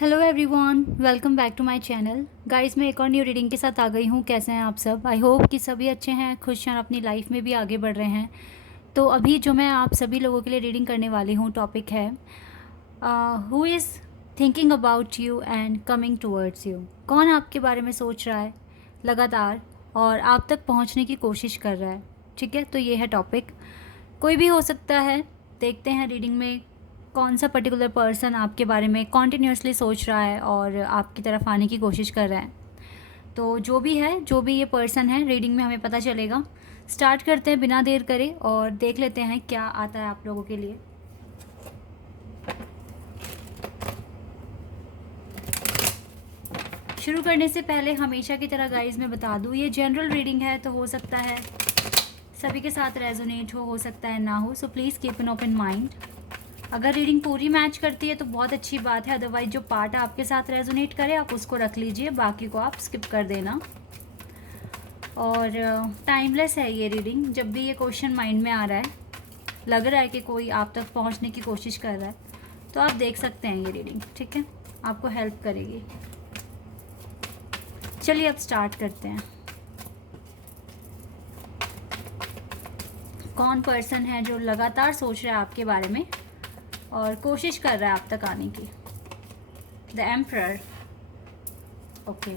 Hello everyone, welcome back to my channel. Guys, मैं एक और न्यू रीडिंग के साथ आ गई हूँ। कैसे हैं आप सब? आई होप कि सभी अच्छे हैं, खुश हैं, अपनी लाइफ में भी आगे बढ़ रहे हैं। तो अभी जो मैं आप सभी लोगों के लिए रीडिंग करने वाली हूँ, टॉपिक है who is thinking about you and coming towards you. कौन आपके बारे में सोच रहा है लगातार और आप तक पहुँचने की कोशिश कर रहा है। ठीक है, तो ये है टॉपिक। कोई भी हो सकता है। देखते हैं रीडिंग में कौन सा पर्टिकुलर पर्सन आपके बारे में कॉन्टिन्यूसली सोच रहा है और आपकी तरफ आने की कोशिश कर रहा है। तो जो भी है, जो भी ये पर्सन है, रीडिंग में हमें पता चलेगा। स्टार्ट करते हैं बिना देर करे और देख लेते हैं क्या आता है आप लोगों के लिए। शुरू करने से पहले हमेशा की तरह गाइस मैं बता दूँ, ये जनरल रीडिंग है, तो हो सकता है सभी के साथ रेजोनेट हो सकता है ना हो। So please keep an open mind. अगर रीडिंग पूरी मैच करती है तो बहुत अच्छी बात है, अदरवाइज जो पार्ट आपके साथ रेजोनेट करे आप उसको रख लीजिए, बाकी को आप स्किप कर देना। और टाइमलेस है ये रीडिंग। जब भी ये क्वेश्चन माइंड में आ रहा है, लग रहा है कि कोई आप तक पहुंचने की कोशिश कर रहा है, तो आप देख सकते हैं ये रीडिंग। ठीक है, आपको हेल्प करेगी। चलिए अब स्टार्ट करते हैं। कौन पर्सन है जो लगातार सोच रहा है आपके बारे में और कोशिश कर रहा है आप तक आने की? The emperor. Okay,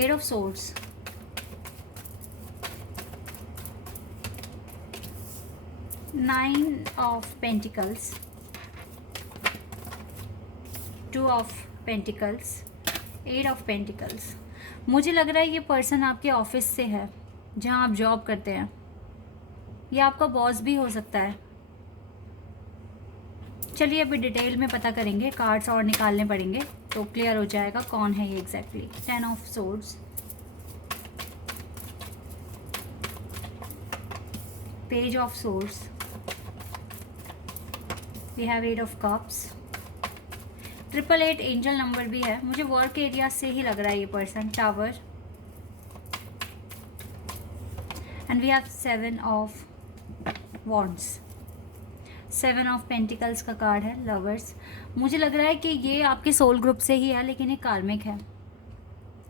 eight of swords, nine of pentacles, two of pentacles, eight of pentacles. मुझे लग रहा है ये पर्सन आपके ऑफिस से है, जहाँ आप जॉब करते हैं। ये आपका बॉस भी हो सकता है। चलिए अभी डिटेल में पता करेंगे, कार्ड्स और निकालने पड़ेंगे तो क्लियर हो जाएगा कौन है ये exactly. Ten of swords, page of swords, we have eight of cups, 888 angel number भी है। मुझे वर्क एरिया से ही लग रहा है ये person. Tower, and we have 7 of wands, 7 of pentacles का कार्ड है। लवर्स, मुझे लग रहा है कि ये आपके सोल ग्रुप से ही है, लेकिन ये कार्मिक है,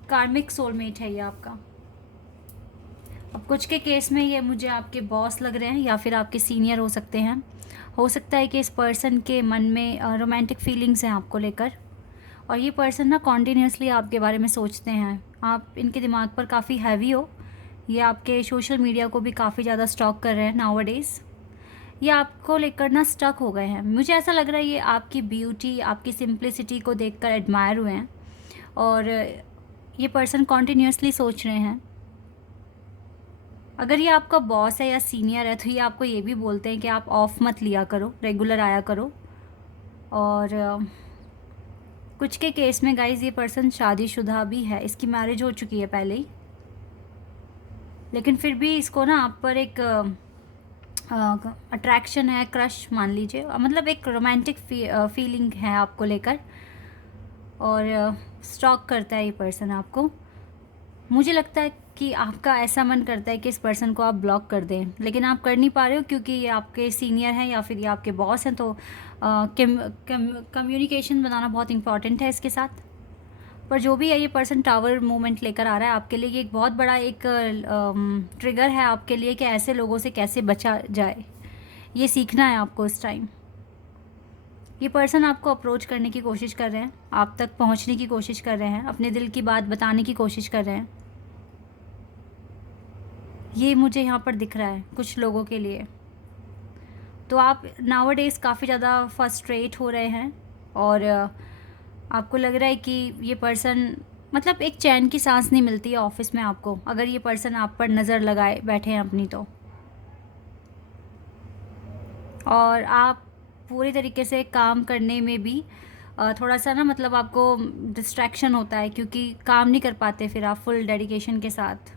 कार्मिक सोलमेट है ये आपका। अब कुछ के केस में ये मुझे आपके बॉस लग रहे हैं या फिर आपके सीनियर हो सकते हैं। हो सकता है कि इस पर्सन के मन में रोमांटिक फीलिंग्स हैं आपको लेकर, और ये पर्सन ना कॉन्टीन्यूसली आपके बारे में सोचते हैं। आप इनके दिमाग पर काफ़ी हैवी हो। ये आपके सोशल मीडिया को भी काफ़ी ज़्यादा स्टॉक कर रहे हैं नाउअडेज़। ये आपको लेकर ना स्टक हो गए हैं। मुझे ऐसा लग रहा है ये आपकी ब्यूटी, आपकी सिंप्लिसिटी को देखकर एडमायर हुए हैं, और ये पर्सन कॉन्टीन्यूसली सोच रहे हैं। अगर ये आपका बॉस है या सीनियर है तो ये आपको ये भी बोलते हैं कि आप ऑफ मत लिया करो, रेगुलर आया करो। और कुछ के केस में गाइज ये पर्सन शादीशुदा भी है, इसकी मैरिज हो चुकी है पहले ही, लेकिन फिर भी इसको ना आप पर एक अट्रैक्शन है, क्रश मान लीजिए, मतलब एक रोमांटिक फीलिंग है आपको लेकर, और स्टॉक करता है ये पर्सन आपको। मुझे लगता है कि आपका ऐसा मन करता है कि इस पर्सन को आप ब्लॉक कर दें, लेकिन आप कर नहीं पा रहे हो क्योंकि ये आपके सीनियर हैं या फिर ये आपके बॉस हैं। तो कम्युनिकेशन बनाना बहुत इंपॉर्टेंट है इसके साथ। पर जो भी है, ये पर्सन टावर मूवमेंट लेकर आ रहा है आपके लिए। ये एक बहुत बड़ा एक ट्रिगर है आपके लिए कि ऐसे लोगों से कैसे बचा जाए, ये सीखना है आपको इस टाइम। ये पर्सन आपको अप्रोच करने की कोशिश कर रहे हैं, आप तक पहुंचने की कोशिश कर रहे हैं, अपने दिल की बात बताने की कोशिश कर रहे हैं। ये मुझे यहाँ पर दिख रहा है कुछ लोगों के लिए। तो आप नाउअडेज़ काफ़ी ज़्यादा फ्रस्ट्रेट हो रहे हैं, और आपको लग रहा है कि ये पर्सन, मतलब एक चैन की सांस नहीं मिलती है ऑफिस में आपको, अगर ये पर्सन आप पर नज़र लगाए बैठे हैं अपनी तो। और आप पूरी तरीके से काम करने में भी थोड़ा सा ना, मतलब आपको डिस्ट्रैक्शन होता है क्योंकि काम नहीं कर पाते फिर आप फुल डेडिकेशन के साथ।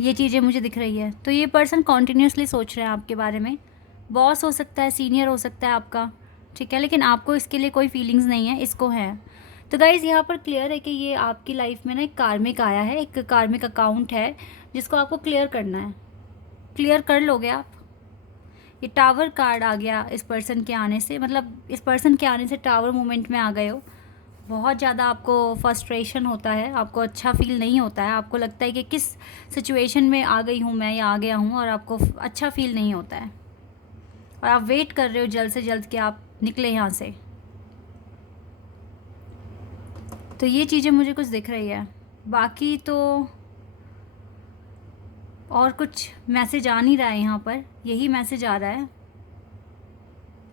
ये चीज़ें मुझे दिख रही है। तो ये पर्सन कॉन्टीन्यूसली सोच रहे हैं आपके बारे में। बॉस हो सकता है, सीनियर हो सकता है आपका, ठीक है, लेकिन आपको इसके लिए कोई फीलिंग्स नहीं है, इसको है। तो गाइज़ यहाँ पर क्लियर है कि ये आपकी लाइफ में ना एक कार्मिक आया है, एक कार्मिक अकाउंट है जिसको आपको क्लियर करना है। क्लियर कर लोगे आप। ये टावर कार्ड आ गया इस पर्सन के आने से, मतलब इस पर्सन के आने से टावर मोमेंट में आ गए हो। बहुत ज़्यादा आपको फ्रस्ट्रेशन होता है, आपको अच्छा फील नहीं होता है, आपको लगता है कि किस सिचुएशन में आ गई हूँ मैं या आ गया हूँ, और आपको अच्छा फील नहीं होता है, और आप वेट कर रहे हो जल्द से जल्द कि आप निकले यहाँ से। तो ये चीज़ें मुझे कुछ दिख रही है। बाकी तो और कुछ मैसेज आ नहीं रहा है यहाँ पर, यही मैसेज आ रहा है।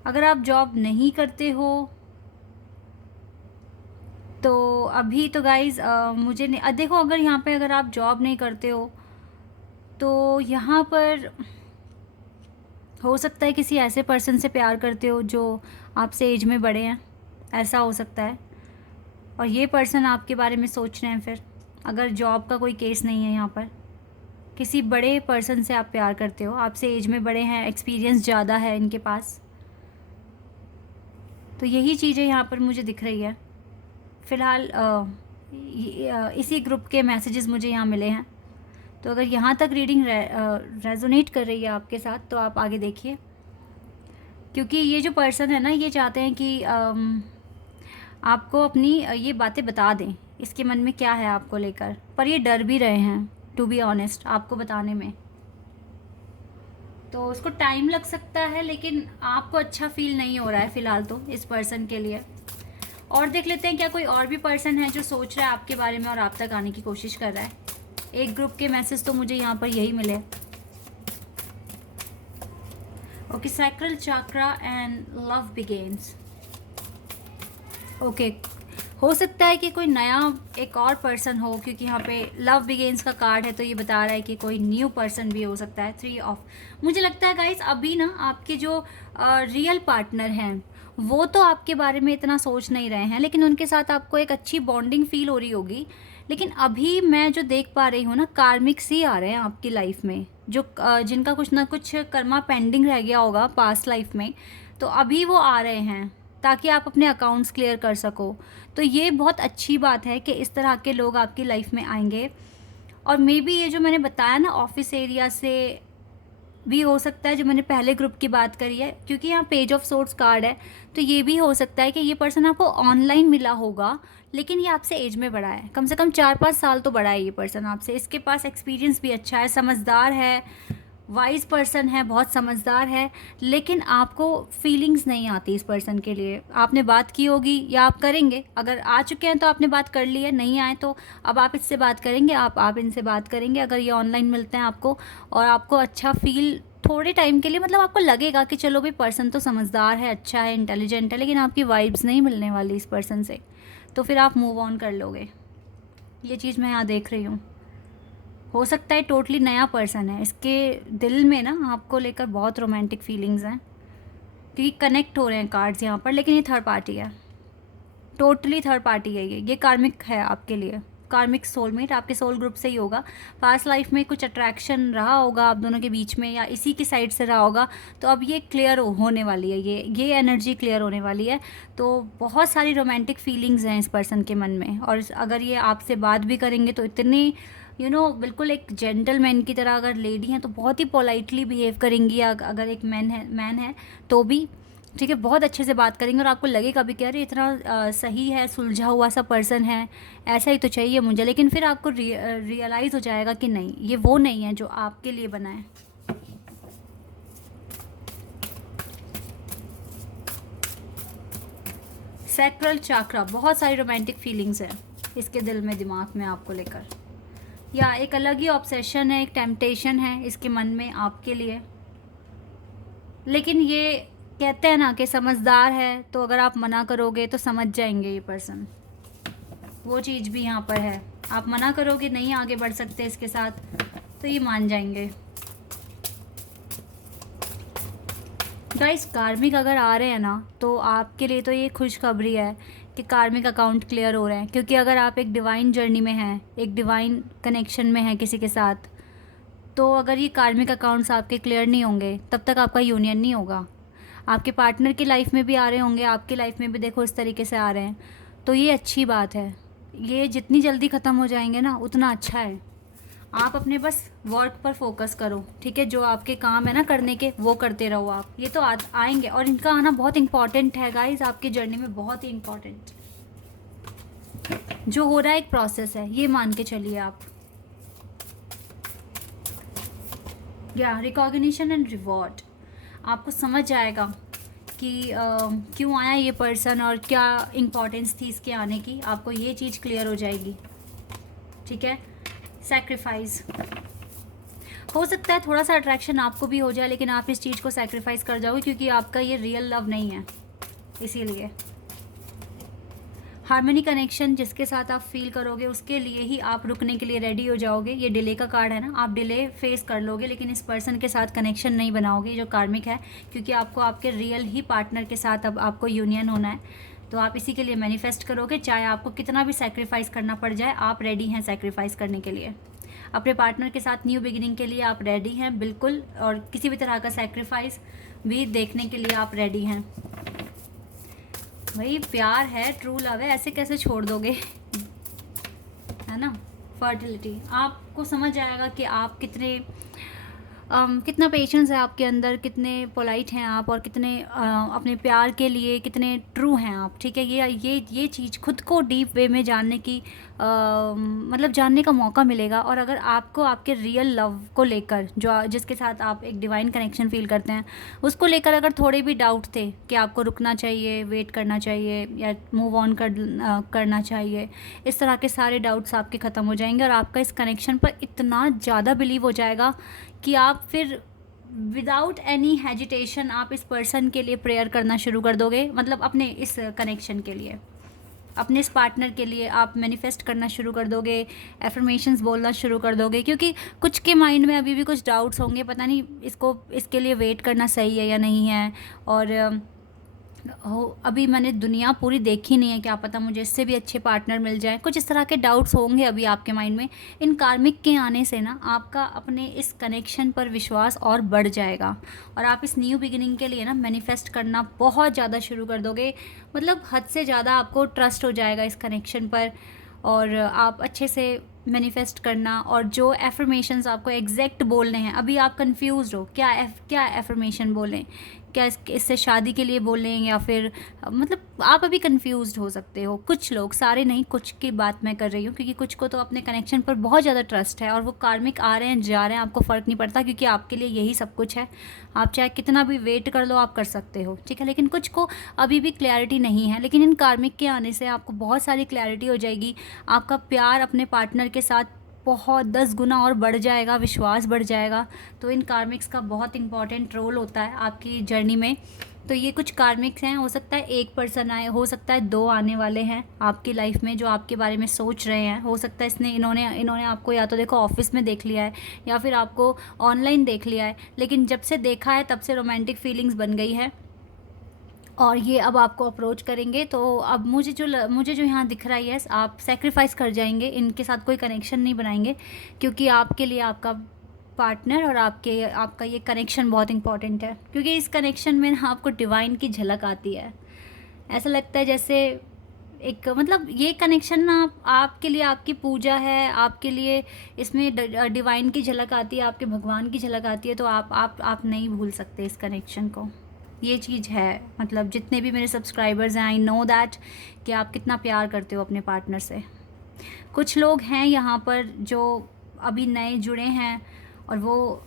अगर आप जॉब नहीं करते हो तो अभी तो गाइज़ मुझे नहीं देखो, अगर यहाँ पे अगर आप जॉब नहीं करते हो तो यहाँ पर हो सकता है किसी ऐसे पर्सन से प्यार करते हो जो आपसे एज में बड़े हैं, ऐसा हो सकता है। और ये पर्सन आपके बारे में सोच रहे हैं फिर, अगर जॉब का कोई केस नहीं है यहाँ पर, किसी बड़े पर्सन से आप प्यार करते हो, आपसे एज में बड़े हैं, एक्सपीरियंस ज़्यादा है इनके पास। तो यही चीज़ें यहाँ पर मुझे दिख रही है फ़िलहाल। इसी ग्रुप के मैसेजेस मुझे यहाँ मिले हैं। तो अगर यहाँ तक रीडिंग रेजोनेट कर रही है आपके साथ तो आप आगे देखिए, क्योंकि ये जो पर्सन है ना, ये चाहते हैं कि आपको अपनी ये बातें बता दें, इसके मन में क्या है आपको लेकर, पर ये डर भी रहे हैं टू बी ऑनेस्ट आपको बताने में। तो उसको टाइम लग सकता है, लेकिन आपको अच्छा फील नहीं हो रहा है फ़िलहाल तो इस पर्सन के लिए। और देख लेते हैं क्या कोई और भी पर्सन है जो सोच रहा है आपके बारे में और आप तक आने की कोशिश कर रहा है। एक ग्रुप के मैसेज तो मुझे यहाँ पर यही मिले। Okay, sacral chakra and love begins. Okay, हो सकता है कि कोई नया एक और पर्सन हो, क्योंकि यहाँ पे लव बिगेन्स का कार्ड है, तो ये बता रहा है कि कोई न्यू पर्सन भी हो सकता है। 3 ऑफ, मुझे लगता है गाइस अभी ना आपके जो रियल पार्टनर हैं वो तो आपके बारे में इतना सोच नहीं रहे हैं, लेकिन उनके साथ आपको एक अच्छी बॉन्डिंग फील हो रही होगी। लेकिन अभी मैं जो देख पा रही हूँ ना, कार्मिक्स ही आ रहे हैं आपकी लाइफ में, जो जिनका कुछ ना कुछ कर्मा पेंडिंग रह गया होगा पास्ट लाइफ में, तो अभी वो आ रहे हैं ताकि आप अपने अकाउंट्स क्लियर कर सको। तो ये बहुत अच्छी बात है कि इस तरह के लोग आपकी लाइफ में आएंगे। और मे बी ये जो मैंने बताया ना ऑफिस एरिया से भी हो सकता है, जो मैंने पहले ग्रुप की बात करी है, क्योंकि यहाँ पेज ऑफ सोर्ड्स कार्ड है, तो ये भी हो सकता है कि ये पर्सन आपको ऑनलाइन मिला होगा, लेकिन ये आपसे एज में बड़ा है, कम से कम 4-5 साल तो बड़ा है ये पर्सन आपसे। इसके पास एक्सपीरियंस भी अच्छा है, समझदार है, वाइज पर्सन है, बहुत समझदार है, लेकिन आपको फीलिंग्स नहीं आती इस पर्सन के लिए। आपने बात की होगी या आप करेंगे, अगर आ चुके हैं तो आपने बात कर ली है, नहीं आए तो अब आप इससे बात करेंगे, आप इनसे बात करेंगे अगर ये ऑनलाइन मिलते हैं आपको, और आपको अच्छा फील थोड़े टाइम के लिए, मतलब आपको लगेगा कि चलो भाई पर्सन तो समझदार है, अच्छा है, इंटेलिजेंट है, लेकिन आपकी वाइब्स नहीं मिलने वाली इस पर्सन से, तो फिर आप मूव ऑन कर लोगे। ये चीज़ मैं यहाँ देख रही हूँ। हो सकता है टोटली नया पर्सन है, इसके दिल में ना आपको लेकर बहुत रोमांटिक फीलिंग्स हैं, क्योंकि कनेक्ट हो रहे हैं कार्ड्स यहाँ पर, लेकिन ये थर्ड पार्टी है, टोटली थर्ड पार्टी है ये कार्मिक है आपके लिए, कार्मिक सोलमेट आपके सोल ग्रुप से ही होगा। पास्ट लाइफ में कुछ अट्रैक्शन रहा होगा आप दोनों के बीच में, या इसी की साइड से रहा होगा, तो अब ये क्लियर होने वाली है, ये एनर्जी क्लियर होने वाली है। तो बहुत सारी रोमांटिक फीलिंग्स हैं इस पर्सन के मन में, और अगर ये आपसे बात भी करेंगे तो इतने बिल्कुल एक जेंटलमैन की तरह, अगर लेडी हैं तो बहुत ही पोलाइटली बिहेव करेंगी, अगर एक मैन है तो भी ठीक है, बहुत अच्छे से बात करेंगे, और आपको लगेगा भी कि अरे इतना सही है, सुलझा हुआ सा पर्सन है, ऐसा ही तो चाहिए मुझे। लेकिन फिर आपको रियलाइज़ हो जाएगा कि नहीं, ये वो नहीं है जो आपके लिए बना है। सैक्रल चक्रा, बहुत सारी रोमांटिक फीलिंग्स है इसके दिल में, दिमाग में आपको लेकर, या एक अलग ही ऑब्सेशन है, एक टेम्पटेशन है इसके मन में आपके लिए। लेकिन ये कहते हैं ना कि समझदार है, तो अगर आप मना करोगे तो समझ जाएंगे ये पर्सन, वो चीज़ भी यहाँ पर है। आप मना करोगे, नहीं आगे बढ़ सकते इसके साथ, तो ये मान जाएंगे। गाइस, कार्मिक अगर आ रहे हैं ना, तो आपके लिए तो ये खुशखबरी है कि कार्मिक अकाउंट क्लियर हो रहे हैं, क्योंकि अगर आप एक डिवाइन जर्नी में हैं, एक डिवाइन कनेक्शन में हैं किसी के साथ, तो अगर ये कार्मिक अकाउंट्स आपके क्लियर नहीं होंगे तब तक आपका यूनियन नहीं होगा। आपके पार्टनर की लाइफ में भी आ रहे होंगे, आपकी लाइफ में भी देखो इस तरीके से आ रहे हैं, तो ये अच्छी बात है। ये जितनी जल्दी ख़त्म हो जाएंगे ना उतना अच्छा है। आप अपने बस वर्क पर फोकस करो, ठीक है। जो आपके काम है ना करने के, वो करते रहो आप। ये तो आएंगे, और इनका आना बहुत इंपॉर्टेंट है गाइज आपकी जर्नी में, बहुत ही इंपॉर्टेंट। जो हो रहा है एक प्रोसेस है, ये मान के चलिए आप। या रिकॉग्निशन एंड रिवॉर्ड, आपको समझ आएगा कि क्यों आया ये पर्सन और क्या इम्पोर्टेंस थी इसके आने की। आपको ये चीज़ क्लियर हो जाएगी, ठीक है। सैक्रिफाइस हो सकता है, थोड़ा सा अट्रैक्शन आपको भी हो जाए, लेकिन आप इस चीज़ को सैक्रिफाइस कर जाओगे क्योंकि आपका ये रियल लव नहीं है, इसीलिए। हार्मनी कनेक्शन जिसके साथ आप फील करोगे उसके लिए ही आप रुकने के लिए रेडी हो जाओगे। ये डिले का कार्ड है ना, आप डिले फेस कर लोगे, लेकिन इस पर्सन के साथ कनेक्शन नहीं बनाओगे जो कार्मिक है, क्योंकि आपको आपके रियल ही पार्टनर के साथ अब आपको यूनियन होना है। तो आप इसी के लिए मैनिफेस्ट करोगे, चाहे आपको कितना भी सेक्रीफाइस करना पड़ जाए, आप रेडी हैं सेक्रीफाइस करने के लिए। अपने पार्टनर के साथ न्यू बिगिनिंग के लिए आप रेडी हैं बिल्कुल, और किसी भी तरह का सेक्रीफाइस भी देखने के लिए आप रेडी हैं। भाई प्यार है, ट्रू लव है, ऐसे कैसे छोड़ दोगे, है ना। फर्टिलिटी, आपको समझ आएगा कि आप कितना पेशेंस है आपके अंदर, कितने पोलाइट हैं आप, और कितने अपने प्यार के लिए कितने ट्रू हैं आप, ठीक है। ये चीज़ खुद को डीप वे में जानने की मतलब जानने का मौका मिलेगा। और अगर आपको आपके रियल लव को लेकर, जिसके साथ आप एक डिवाइन कनेक्शन फील करते हैं, उसको लेकर अगर थोड़े भी डाउट थे कि आपको रुकना चाहिए, वेट करना चाहिए, या मूव ऑन करना चाहिए, इस तरह के सारे डाउट्स आपके ख़त्म हो जाएंगे, और आपका इस कनेक्शन पर इतना ज़्यादा बिलीव हो जाएगा कि आप फिर विदाउट एनी हेजिटेशन आप इस पर्सन के लिए प्रेयर करना शुरू कर दोगे। मतलब अपने इस कनेक्शन के लिए, अपने इस पार्टनर के लिए आप मैनिफेस्ट करना शुरू कर दोगे, एफर्मेशंस बोलना शुरू कर दोगे, क्योंकि कुछ के माइंड में अभी भी कुछ डाउट्स होंगे, पता नहीं इसके लिए वेट करना सही है या नहीं है, और अभी मैंने दुनिया पूरी देखी नहीं है, क्या पता मुझे इससे भी अच्छे पार्टनर मिल जाए, कुछ इस तरह के डाउट्स होंगे अभी आपके माइंड में। इन कार्मिक के आने से ना आपका अपने इस कनेक्शन पर विश्वास और बढ़ जाएगा, और आप इस न्यू बिगिनिंग के लिए ना मैनिफेस्ट करना बहुत ज़्यादा शुरू कर दोगे। मतलब हद से ज़्यादा आपको ट्रस्ट हो जाएगा इस कनेक्शन पर, और आप अच्छे से मैनिफेस्ट करना। और जो एफर्मेशंस आपको एग्जैक्ट बोलने हैं, अभी आप कंफ्यूज हो क्या एफर्मेशन बोलें, क्या इससे शादी के लिए बोलें, या फिर मतलब आप अभी कंफ्यूज्ड हो सकते हो। कुछ लोग, सारे नहीं, कुछ की बात मैं कर रही हूँ, क्योंकि कुछ को तो अपने कनेक्शन पर बहुत ज़्यादा ट्रस्ट है, और वो कार्मिक आ रहे हैं जा रहे हैं, आपको फ़र्क नहीं पड़ता, क्योंकि आपके लिए यही सब कुछ है। आप चाहे कितना भी वेट कर लो, आप कर सकते हो, ठीक है। लेकिन कुछ को अभी भी क्लैरिटी नहीं है, लेकिन इन कार्मिक के आने से आपको बहुत सारी क्लैरिटी हो जाएगी। आपका प्यार अपने पार्टनर के साथ बहुत 10 गुना और बढ़ जाएगा, विश्वास बढ़ जाएगा। तो इन कार्मिक्स का बहुत इंपॉर्टेंट रोल होता है आपकी जर्नी में। तो ये कुछ कार्मिक्स हैं, हो सकता है एक पर्सन आए, हो सकता है 2 आने वाले हैं आपकी लाइफ में जो आपके बारे में सोच रहे हैं। हो सकता है इन्होंने आपको या तो देखो ऑफिस में देख लिया है, या फिर आपको ऑनलाइन देख लिया है, लेकिन जब से देखा है तब से रोमांटिक फीलिंग्स बन गई है, और ये अब आपको अप्रोच करेंगे। तो अब मुझे जो यहाँ दिख रहा है, आप सेक्रीफाइस कर जाएंगे, इनके साथ कोई कनेक्शन नहीं बनाएंगे, क्योंकि आपके लिए आपका पार्टनर और आपका ये कनेक्शन बहुत इंपॉर्टेंट है। क्योंकि इस कनेक्शन में ना आपको डिवाइन की झलक आती है, ऐसा लगता है जैसे एक, मतलब ये कनेक्शन ना आपके लिए आपकी पूजा है, आपके लिए इसमें डिवाइन की झलक आती है, आपके भगवान की झलक आती है। तो आप नहीं भूल सकते इस कनेक्शन को, ये चीज़ है। मतलब जितने भी मेरे सब्सक्राइबर्स हैं, आई नो दैट कि आप कितना प्यार करते हो अपने पार्टनर से। कुछ लोग हैं यहाँ पर जो अभी नए जुड़े हैं, और वो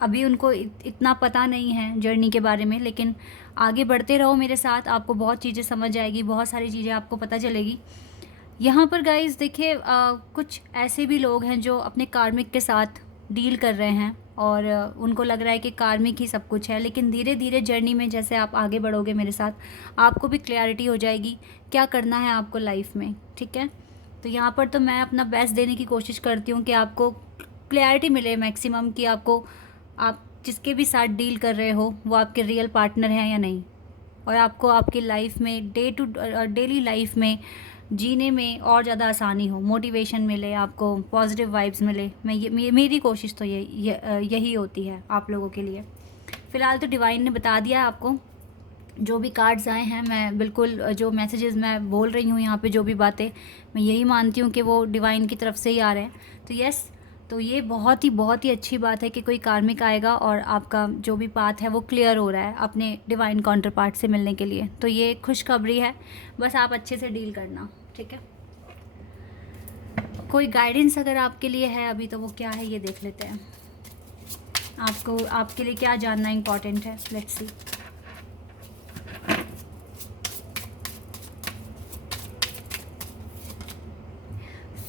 अभी उनको इतना पता नहीं है जर्नी के बारे में, लेकिन आगे बढ़ते रहो मेरे साथ, आपको बहुत चीज़ें समझ आएगी, बहुत सारी चीज़ें आपको पता चलेगी। यहाँ पर गाइस देखिए, कुछ ऐसे भी लोग हैं जो अपने कार्मिक के साथ डील कर रहे हैं, और उनको लग रहा है कि कार्मिक ही सब कुछ है। लेकिन धीरे धीरे जर्नी में जैसे आप आगे बढ़ोगे मेरे साथ, आपको भी क्लैरिटी हो जाएगी क्या करना है आपको लाइफ में, ठीक है। तो यहाँ पर तो मैं अपना बेस्ट देने की कोशिश करती हूँ कि आपको क्लैरिटी मिले मैक्सिमम, कि आप जिसके भी साथ डील कर रहे हो वो आपके रियल पार्टनर हैं या नहीं, और आपको आपकी लाइफ में डेली लाइफ में जीने में और ज़्यादा आसानी हो, मोटिवेशन मिले, आपको पॉजिटिव वाइब्स मिले। मेरी कोशिश तो यही होती है आप लोगों के लिए। फ़िलहाल तो डिवाइन ने बता दिया आपको, जो भी कार्ड्स आए हैं, मैं बिल्कुल जो मैसेजेस मैं बोल रही हूँ यहाँ पे, जो भी बातें, मैं यही मानती हूँ कि वो डिवाइन की तरफ से ही आ रहे हैं। तो यस, तो ये बहुत ही अच्छी बात है कि कोई कार्मिक आएगा और आपका जो भी पाथ है वो क्लियर हो रहा है अपने डिवाइन काउंटर पार्ट से मिलने के लिए। तो ये खुशखबरी है, बस आप अच्छे से डील करना, ठीक है। कोई गाइडेंस अगर आपके लिए है अभी तो वो क्या है ये देख लेते हैं। आपको आपके लिए क्या जानना इम्पॉर्टेंट है, let's see.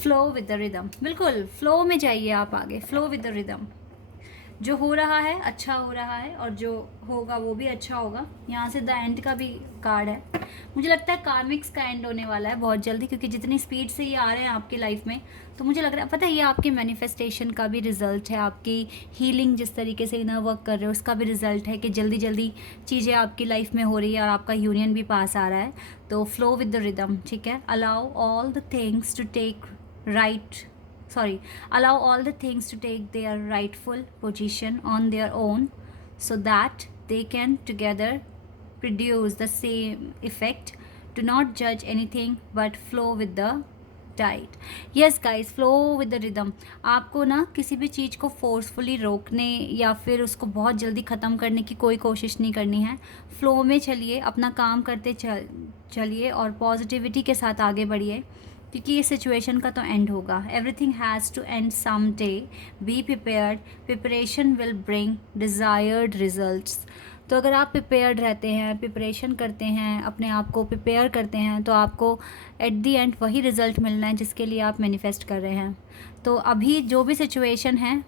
Flow with the rhythm, बिल्कुल फ्लो में जाइए आप आगे, फ्लो विद द रिदम। जो हो रहा है अच्छा हो रहा है और जो होगा वो भी अच्छा होगा। यहाँ से द एंड का भी कार्ड है। मुझे लगता है कार्मिक्स का एंड होने वाला है बहुत जल्दी, क्योंकि जितनी स्पीड से ये आ रहे हैं आपकी लाइफ में, तो मुझे लग रहा है पता है ये आपके मैनिफेस्टेशन का भी रिजल्ट है, आपकी हीलिंग जिस तरीके से इनर वर्क कर रहे हो उसका भी रिजल्ट है कि जल्दी जल्दी चीज़ें आपकी लाइफ में हो रही है और आपका यूनियन भी पास आ रहा है। तो फ्लो विद द रिदम, ठीक है। Allow all the things to take allow all the things to take their rightful position on their own so that they can together produce the same effect. Do not judge anything but flow with the tide. Yes guys, flow with the rhythm. आपको ना किसी भी चीज़ को forcefully रोकने या फिर उसको बहुत जल्दी ख़त्म करने की कोई कोशिश नहीं करनी है। फ्लो में चलिए, अपना काम करते चलिए और पॉजिटिविटी के साथ आगे बढ़िए, क्योंकि ये सिचुएशन का तो एंड होगा। Everything has to end some day. Be prepared, preparation will bring desired results. तो अगर आप प्रिपेयर्ड रहते हैं, प्रिपरेशन करते हैं, अपने आप को प्रिपेयर करते हैं, तो आपको एट दी एंड वही रिज़ल्ट मिलना है जिसके लिए आप मैनिफेस्ट कर रहे हैं। तो अभी जो भी सिचुएशन है,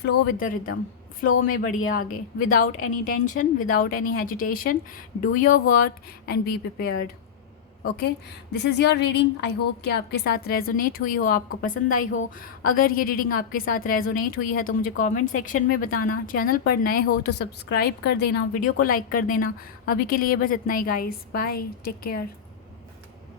flow with the rhythm, flow में बढ़िए आगे, without any tension, without any hesitation, do your work and be prepared. Okay, this is your reading. I hope कि आपके साथ रेजोनेट हुई हो, आपको पसंद आई हो। अगर ये रीडिंग आपके साथ रेजोनेट हुई है तो मुझे कमेंट सेक्शन में बताना। चैनल पर नए हो तो सब्सक्राइब कर देना, वीडियो को लाइक कर देना। अभी के लिए बस इतना ही गाइस, बाय, टेक केयर।